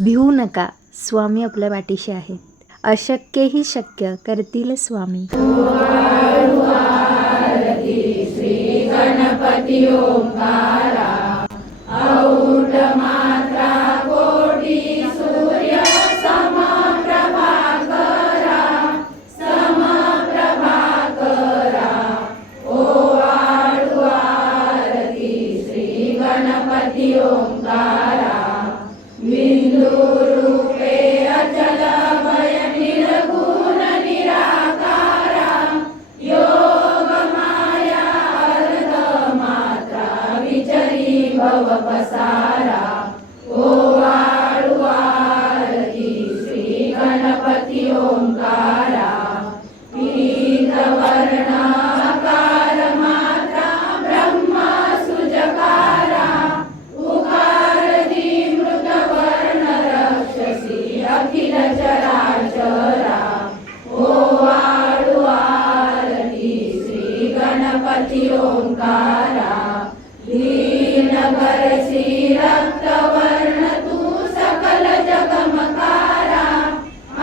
भिवू नका, स्वामी आपल्या पाठीशी आहेत. अशक्यही शक्य करतील स्वामी. श्री गणपती ओंकारा, औढ मात्रा कोटी सूर्य समप्रभाकरा, समप्रभाकरा. ओवाळू आरती श्री गणपती ओंकारा. बिंदू रूपे अचल भय निर्गुण निराकारा, योग माया अर्ध मात्रा विचरी भव पसारा. ओवाळू आरती श्री गणपती ओंकारा. पीत वर्ण अकार मात्रा ब्रह्म सुजकारा, उकार मृत वर्ण रक्षसी अखिल चराचरा. ओवाळू आरती श्री गणपती ओंकारा. दीन करसी रक्त वर्ण तू सकल जगमकारा,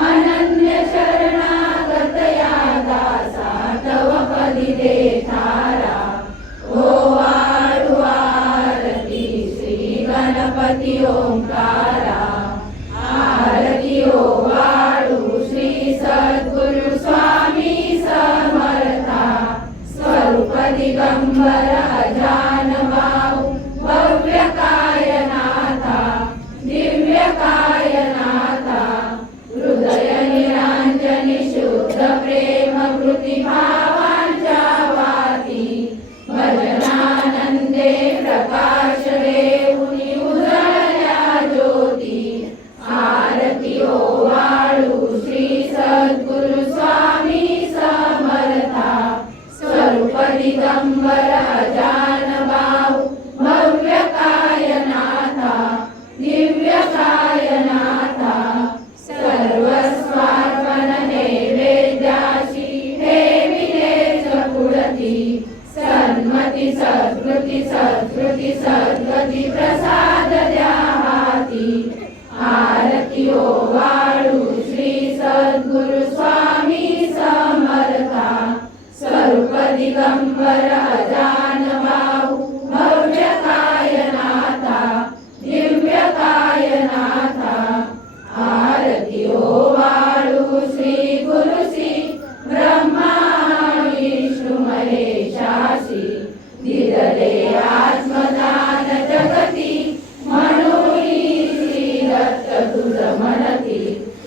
अनन्य शरणागत या दासा तव पदी दे थारा. ओवाळू आरती श्री गणपती ओंकारा. आरती ओवाळू श्री सद्गुरु स्वामी समर्था, स्वरूप दिगंबर अजान बाहू भव्य कायनाथा, दिव्य कायनाथा. हृदय निरांजनी शुद्ध प्रेम कृती भावांच्या वाती, भजनानंदे प्रकाश देऊनी उजळल्या ज्योती. आरती ओवाळू श्री सद्गुरु स्वामी समर्था, स्वरूप दिगंबर अजान बाहू भव्य कायनाथा, दिव्य कायनाथा. सर्वस्वार्पण नैवेद्याशी ठेविलेच पुढती, सन्मती सद्गती सद्गती सद्गती प्रसाद द्या हाती. आरती ओवाळू श्री सद्गुरु स्वामी समर्था, स्वरूप दिगंबर अजान बाहू भव्य कायनाथा, दिव्य कायनाथा. आरती ओवाळू श्री गुरुसी ब्रह्मा विष्णू महेशासी, दिदले आत्मदान जगती म्हणून श्री दत्त तुझ म्हणती.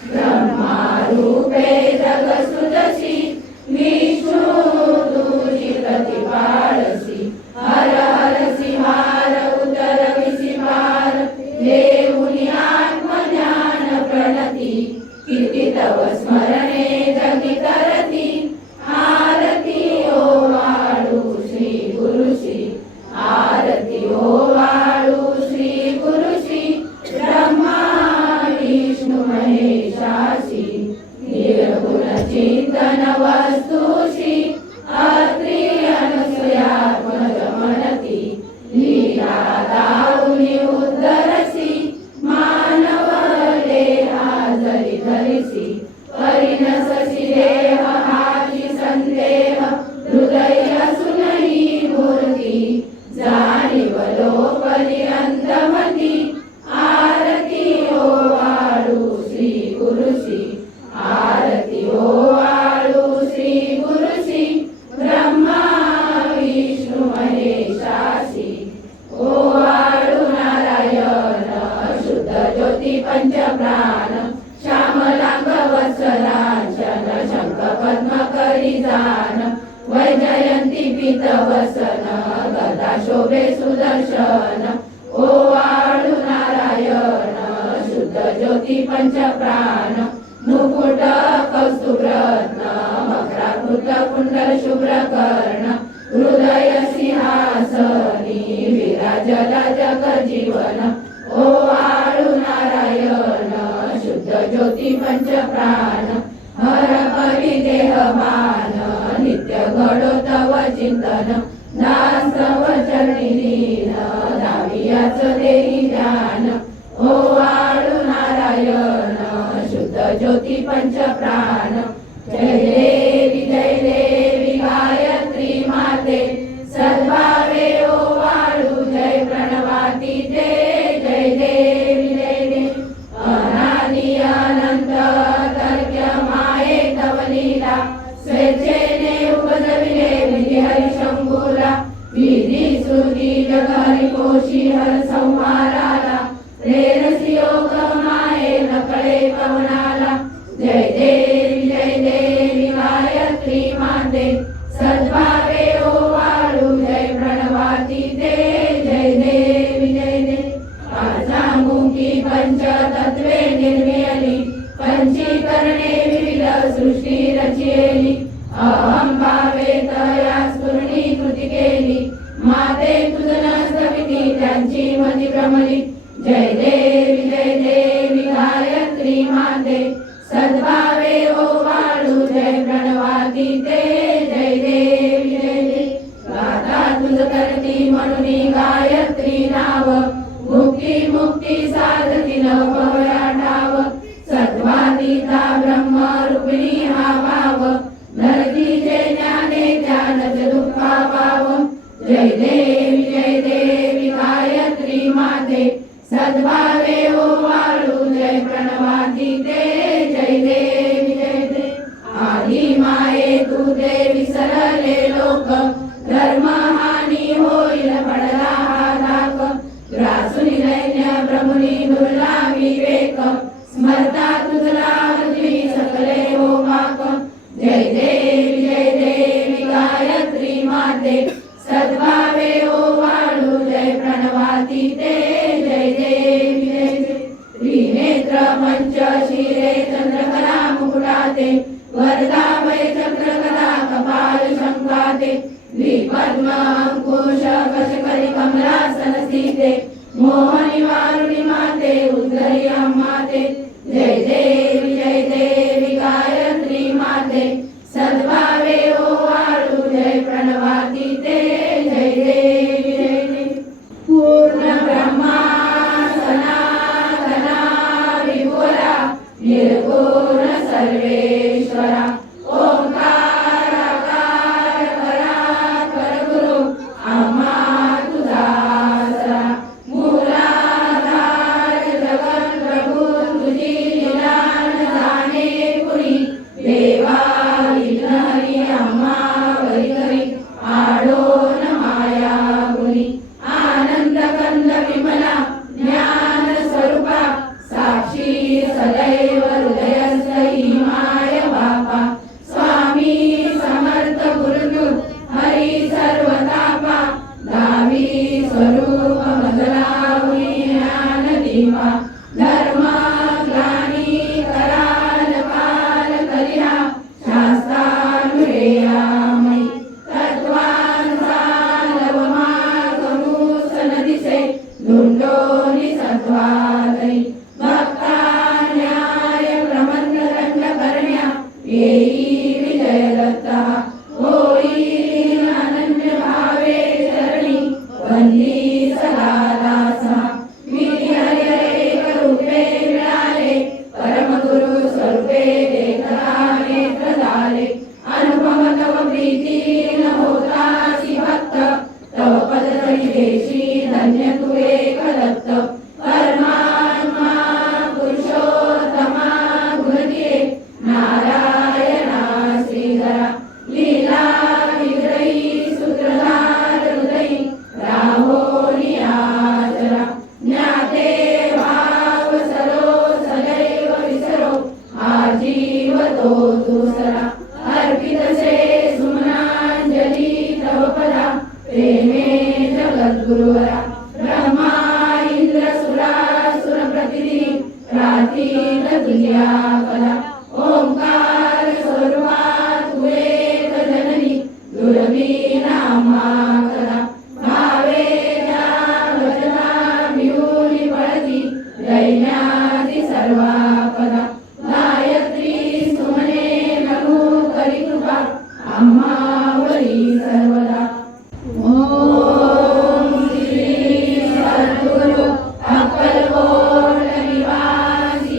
ब्रह्मा रूपे जग सुदसी, विष्णू तुझी प्रतिपाळसी. हर हरसी हार उतरविसी पार, देऊनी आत्मज्ञान प्रणती. किती तव स्मरणे जगी तरती, आरती ओवाळू श्री गुरुशी. आरती ओवाळू श्री गुरुशी, ब्रह्मा विष्णू महेशासी. निर्गुण चिंतन वस्तुशी, अत्री अनसूयात्मज म्हणती. लीला दाऊनी उद्धरसी, मानव देहा जरी धरिसी. परिणससी देह हाची संदेह, हृदय असूनही मूर्ती. जाणीव लोपली अंतमती, आरती ओवाळू श्री गुरुशी. आरती ओवाळू श्री गुरुशी, ब्रह्मा विष्णू महेशासी. ओवाळू नारायण शुद्ध ज्योती पंचप्राण, श्यामलांग वत्सलांचन शंख पद्म करी जान. वैजयंती पीत वसन, गदा शोभे सुदर्शन. ओवाळू नारायण शुद्ध ज्योती पंचप्राण, मुकुट कौस्तुभरत्न मकराकृत कुंडल शुभ्र कर्ण. हृदय सिंहासनी विराजला जग जीवन. ओवाळू नारायण शुद्ध ज्योती पंचप्राण, हर परी देहमान नित्य घडो तव चिंतन. दासव चरणी लीन, दावियाच देई ध्यान. ओवाळू नारायण नयन शुद्ध ज्योती पंच प्राण जय देवी गायत्री माते सद्भावे ओवाळू जय प्रणवाती ते जय देवी अनादि अनंत तर्क्य माये तव लीला स्वेच्छेने उपजविले विधी हरिशंभूला विधी श्रुती जग हरिकोशी हर संहाराला प्रेरसी योग माये नकळे पवनाला जय देवी गायत्री माते सद्भावे ओवाळू जय प्रणवाती ते जय देवी पाचामुखी पंचतत्वे निर्मियली पंचीकरणे विविध सृष्टी रचियली अहं भावे तया स्फुरणीकृती केली माते तुझ नसविती त्यांची मती भ्रमली जय देवी गायत्री माते सद्भावे ओवाळू जय प्रणवाती ते जय देवी गाता तुझ करती म्हणून गायत्री नाव मुक्ती साधती नवया ठाव सत्वातीता ब्रह्म रूपिणी हा भाव धरतीचे ज्ञाने ज्ञानच दुःखा पाव जय देवी गायत्री माते सद्भावे ओवाळू जय प्रणवाती ते जय देवी आधी माये तू देवी सरले लोक धर्म हानी होईल पडला हा धाक ग्रासुनी दैन्य ब्रह्मणी दुर्ला विवेक स्मरता तुझला पृथ्वी सकले हो पाक जय देवी गायत्री माते सद्भावे ओवाळू जय प्रणवाती ते जय देवी त्रिनेत्र पंच शिरे चंद्रकला मुकुटाते वरदाभय चक्रकला कपाल शंकाते द्विपद्म अंकुश कशकरी कमलासन स्थिते मोहनी वारुणी माते उद्धरी अम्माते जय देवी गायत्री माते सद्भावे ओवाळू जय प्रणवाती ते जय देवी पूर्ण ब्रह्मा सनातना विभुरा निर्गुण सर्वेश्वरा ओंकार परात्पर गुरु आम्हा तुझा आसरा मूलाधार जगत प्रभू तुझी लीला न जाणे कुणी देवा विघ्नहरी आम्हा वरी करी आडोन माया गुणी आनंद कंद विमला ज्ञान स्वरूपा साक्षी सदैव हृदयस्थी माय बापा स्वामी समर्थ गुरुदूत हरी सर्वतापा दावी स्वरूप मजलावी ज्ञान दीपा धर्म ग्लानी कराल काल कलिहा शास्त्रानुरेयामयी तत्वांचा लवमागमूस नदिसे धुंडोनी सत्वादई भक्ता न्याय प्रबंध दंड करण्या येई विजय दत्ता होई अनन्य भावे चरणी वंदी सदा दासा विधी हरिहरेक रूपे मिळाले परमगुरु स्वरूपे देखता नेत्र झाले अनुपम तव प्रीती न होतासी भक्त तव पदतळी देशी धन्य तू एक दत्त परमात्मा पुरुषोत्तमा गुणदिये नारायणा श्रीधरा लीला विग्रही सूत्रधार हृदयी राहोनी आचरा ज्ञाते भाव सरो सदैव विसरो आजीव तो दुसरा अर्पित से सुमनांजली तव पदा प्रेमे जगद्गुरुवरा ब्रह्मा इंद्र सुरासुर प्रतिनिधी प्रार्थीन तुझ्या कला ओंकार स्वरूपा तू एक जननी दुर्वी नामा कला भावे ज्या वचना मिळून पळती दैन्यादी सर्वा पदा गायत्री सुमने नमो करी कृपा आम्हावरी सर्वदा ओम श्री सद्गुरु अक्कलकोट निवासी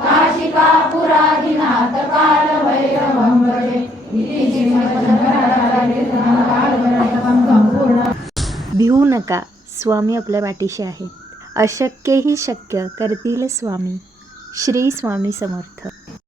नाशिकापुरादिनाथ कालभैरवं भजे इति श्रीमद्शंकराचार्य संपूर्ण. भिवू नका, स्वामी आपल्या पाठीशी आहेत. अशक्यही शक्य करतील स्वामी. श्री स्वामी समर्थ.